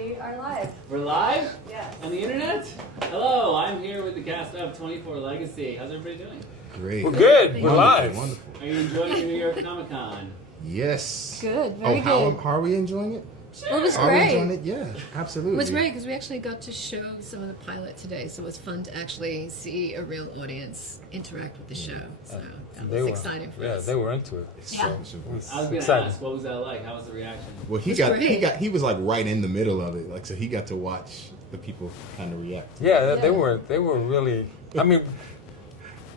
We are live. We're live? Yes. On the internet? Hello, I'm here with the cast of 24 Legacy. How's everybody doing? Great. We're good. We're live. Wonderful. Are you enjoying your New York Comic Con? Yes. Good, very how good. are we enjoying it? Well, it was Are we great. enjoying it? Yeah, absolutely. It was great because we actually got to show some of the pilot today, so it was fun to actually see a real audience interact with the show. So that was exciting for us. Yeah, they were into it. Yeah. So it was I was going to exciting. ask, what was that like? How was the reaction? Well, he was like right in the middle of it, like so he got to watch the people kind of react. Yeah, they were really. I mean,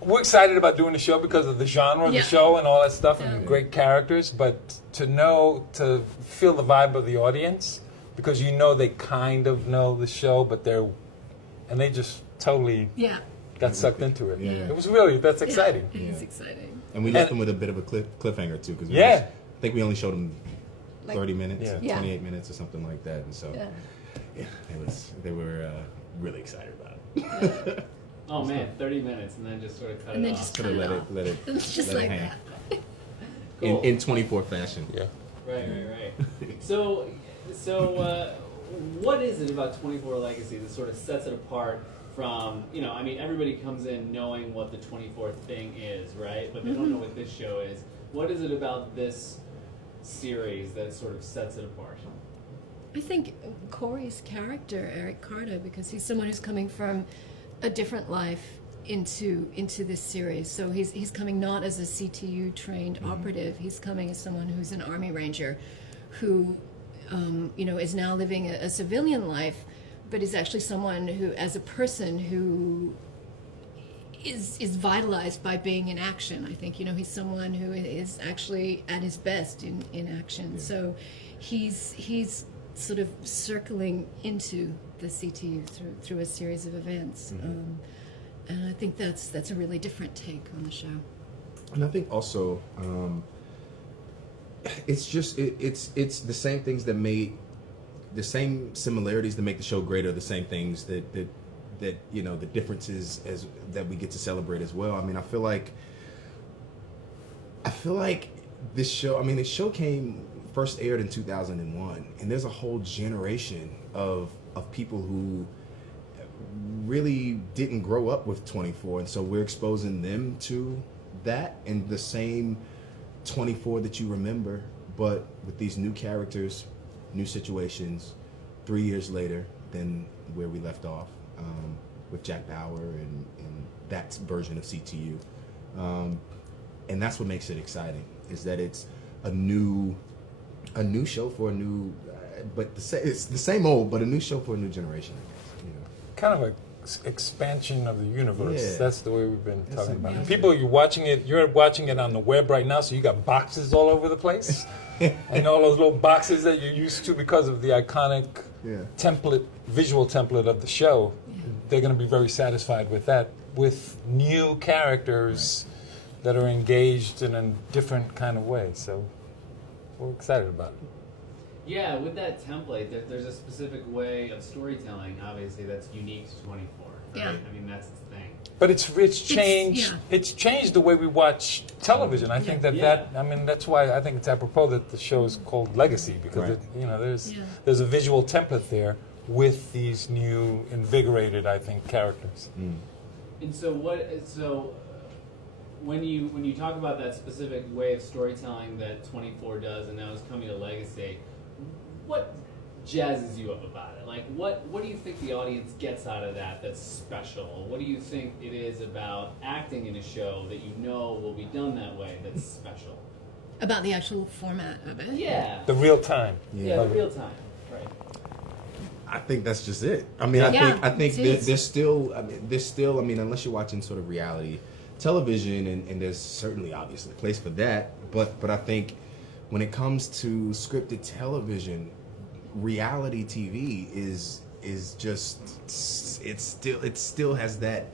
we're excited about doing the show because of the genre of the show and all that stuff and great characters. But to feel the vibe of the audience, because you know they kind of know the show, but they just totally got sucked into it. Yeah. It was really that's exciting. It is exciting. And we left them with a bit of a cliffhanger too, because Yeah. I think we only showed them 30 minutes, Yeah. 28 minutes or something like that, and so they were really excited about it. Oh man, 30 minutes and then just sort of cut And it then off. just Sort of cut it let off. it It's just let it like hang. that. Cool. in 24 fashion. Yeah. Right. So, what is it about 24 Legacy that sort of sets it apart from, I mean, everybody comes in knowing what the 24th thing is, right? But they don't know what this show is. What is it about this series that sort of sets it apart? I think Corey's character, Eric Carter, because he's someone who's coming from a different life into this series. So he's coming not as a CTU trained operative. He's coming as someone who's an Army Ranger, who is now living a civilian life, but is actually someone who, as a person, who is vitalized by being in action. I think he's someone who is actually at his best in action. Yeah. So he's sort of circling into the CTU through a series of events. And I think that's a really different take on the show. And I think also, it's the same things that made the same similarities that make the show great are the same things that the differences that we get to celebrate as well. I mean, I feel like this show. I mean, the show first aired in 2001, and there's a whole generation of people who really didn't grow up with 24, and so we're exposing them to that and the same 24 that you remember, but with these new characters, new situations, 3 years later than where we left off, with Jack Bauer and that version of CTU, and that's what makes it exciting, is that it's a new show for a new, it's the same old, but a new show for a new generation, I guess. Kind of a expansion of the universe. Yeah. That's the way we've been talking about it. amazing. People, you're watching it on the web right now, so you got boxes all over the place. And all those little boxes that you're used to because of the iconic visual template of the show. They're going to be very satisfied with that, with new characters that are engaged in a different kind of way. So we're excited about it. Yeah, with that template, there's a specific way of storytelling, obviously, that's unique to 24. Right? Yeah. I mean, that's the thing. But it's changed. It's changed the way we watch television. I think that's why I think it's apropos that the show is called Legacy, because there's a visual template there with these new invigorated, I think, characters. And so when you talk about that specific way of storytelling that 24 does, and now is coming to Legacy, what jazzes you up about it? Like, what do you think the audience gets out of that that's special? What do you think it is about acting in a show that will be done that way that's special? About the actual format of it. Yeah. The real time. Yeah, the real time. Right. I think that's just it. I mean, I think there's still, unless you're watching sort of reality television, and there's certainly obviously a place for that, but I think when it comes to scripted television, reality TV is just, it still has that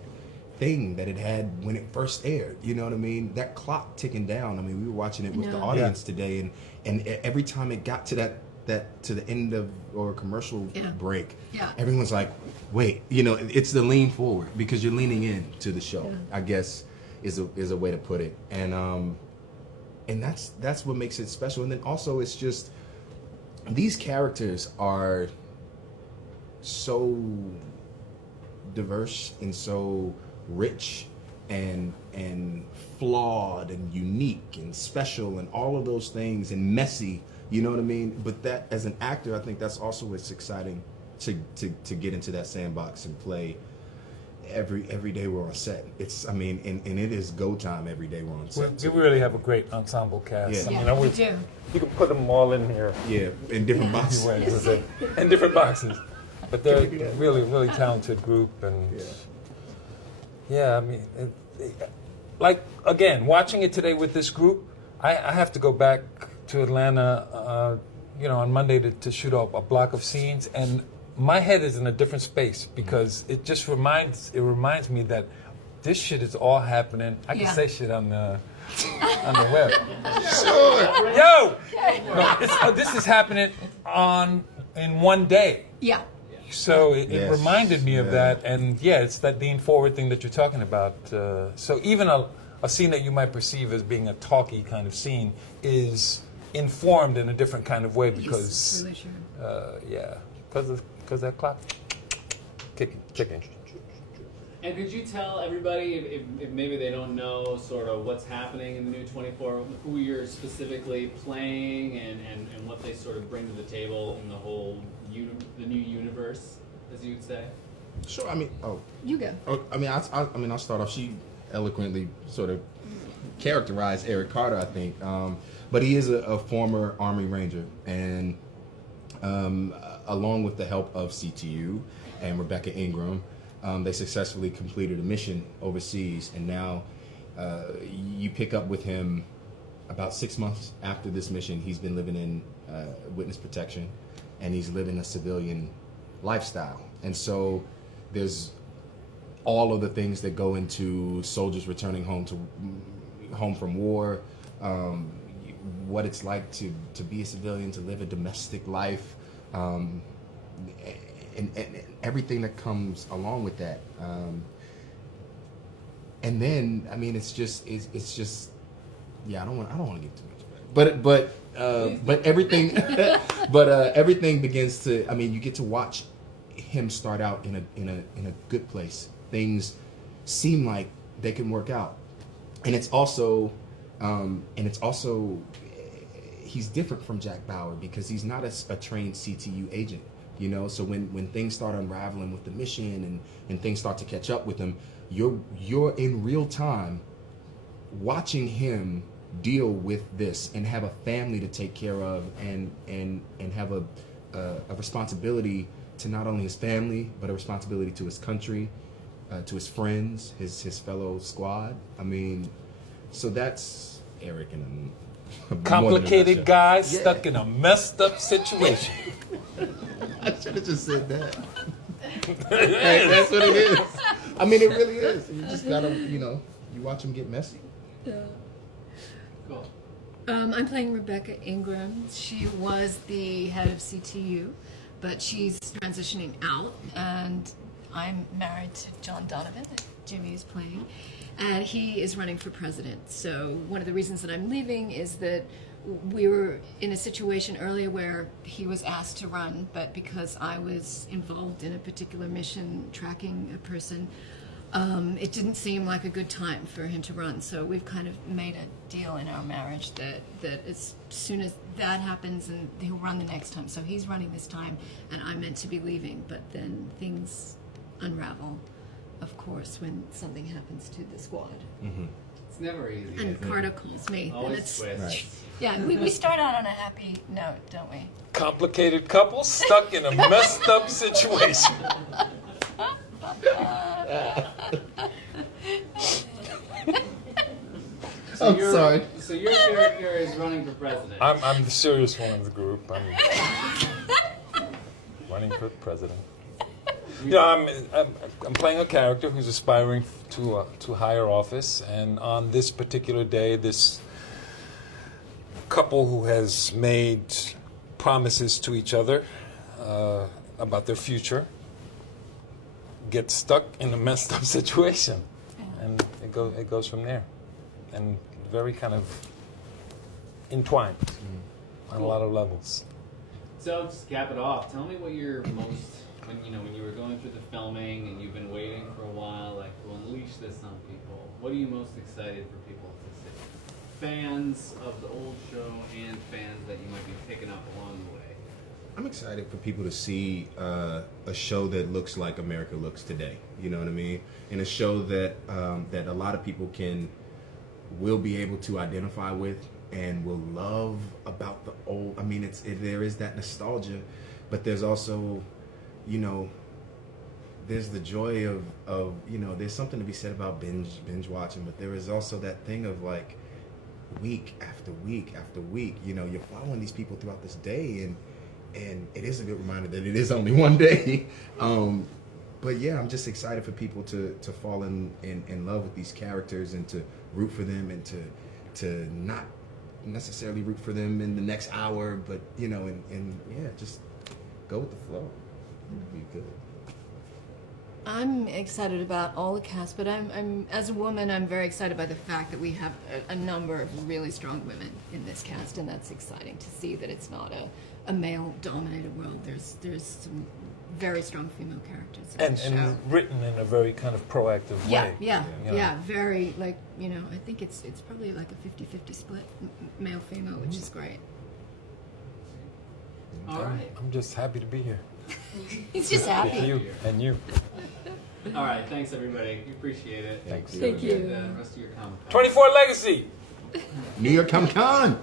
thing that it had when it first aired. You know what I mean? That clock ticking down. I mean, we were watching it with the audience today, and every time it got to to the end of or commercial break, everyone's like, wait, it's the lean forward, because you're leaning in to the show, I guess is a way to put it. And that's what makes it special. And then also it's just, these characters are so diverse and so rich and flawed and unique and special and all of those things and messy, you know what I mean? But that, as an actor, I think that's also what's exciting to get into that sandbox and play every day we're on set. It's, I mean, and it is go time every day we're on set. We really have a great ensemble cast. Yeah. I mean, Yeah, we do. You can put them all in here. Yeah, in different boxes. In different boxes. But they're really, really talented group. And yeah, I mean, like, again, watching it today with this group, I have to go back to Atlanta, on Monday to shoot a block of scenes. And my head is in a different space because it just reminds me that this shit is all happening. I can say shit on the web. Sure. Yo, no, this is happening in one day. Yeah. So it Yes. reminded me of that, and it's that lean forward thing that you're talking about. So even a scene that you might perceive as being a talky kind of scene is informed in a different kind of way because, Yes, really sure. because that clock ticking. And could you tell everybody, if maybe they don't know sort of what's happening in the new 24, who you're specifically playing and what they sort of bring to the table in the whole the new universe, as you would say? Sure. I mean, You go. I'll start off. She eloquently sort of characterized Eric Carter, I think, but he is a former Army Ranger, and along with the help of CTU and Rebecca Ingram, they successfully completed a mission overseas, and now you pick up with him about 6 months after this mission. He's been living in witness protection, and he's living a civilian lifestyle. And so there's all of the things that go into soldiers returning home from war, what it's like to be a civilian, to live a domestic life, and everything that comes along with that. And then, I mean, it's just I don't want to give too much away. But everything everything begins to, I mean, you get to watch him start out in a good place. Things seem like they can work out, and it's also he's different from Jack Bauer because he's not a trained CTU agent, so when things start unraveling with the mission and things start to catch up with him, you're in real time watching him deal with this and have a family to take care of and have a responsibility to not only his family but a responsibility to his country, to his friends, his fellow squad. I mean, so that's Eric in a Complicated guy stuck in a messed up situation. I should have just said that. Hey, that's what it is. I mean, it really is. You just gotta, you watch him get messy. Yeah. Cool. I'm playing Rebecca Ingram. She was the head of CTU, but she's transitioning out, and I'm married to John Donovan, that Jimmy is playing, and he is running for president. So one of the reasons that I'm leaving is that we were in a situation earlier where he was asked to run, but because I was involved in a particular mission tracking a person, it didn't seem like a good time for him to run. So we've kind of made a deal in our marriage that as soon as that happens, and he'll run the next time. So he's running this time, and I'm meant to be leaving, but then things unravel, of course, when something happens to the squad. Mm-hmm. It's never easy. And Carter calls me. And Always it's, twists. Right. yeah, we start out on a happy note, don't we? Complicated couple stuck in a messed up situation. So I'm sorry. So your character is running for president. I'm the serious one of the group. I'm running for president. I'm playing a character who's aspiring to higher office, and on this particular day, this couple who has made promises to each other about their future gets stuck in a messed up situation, and it goes from there, and very kind of entwined on a lot of levels. So just to cap it off, tell me what you're most when you were going through the filming and you've been waiting for a while, like to unleash this on people, what are you most excited for people to see? Fans of the old show and fans that you might be picking up along the way. I'm excited for people to see a show that looks like America looks today. You know what I mean? And a show that that a lot of people will be able to identify with and will love about the old. I mean, there is that nostalgia, but there's also, there's the joy of there's something to be said about binge watching, but there is also that thing of like week after week after week. You're following these people throughout this day, and it is a good reminder that it is only one day. But yeah, I'm just excited for people to fall in love with these characters and to root for them and to not necessarily root for them in the next hour, but and yeah, just go with the flow. It'll be good. I'm excited about all the cast, but I'm as a woman, I'm very excited by the fact that we have a number of really strong women in this cast, and that's exciting to see that it's not a male-dominated world. There's some very strong female characters in the show. And written in a very kind of proactive way. Yeah, very, like, I think it's probably like a 50-50 split, male-female, which is great. All right. I'm just happy to be here. He's just happy. With you and you. All right, thanks everybody. We appreciate it. Thanks. Thank you. And the rest of your Comic-Con. 24 Legacy! New York Comic Con.